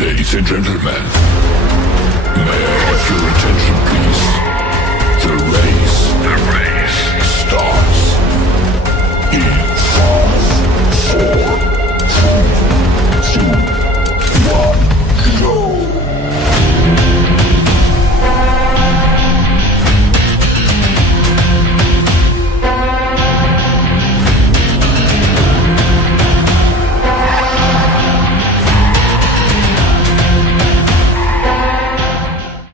Ladies and gentlemen, may I have your attention, please? The race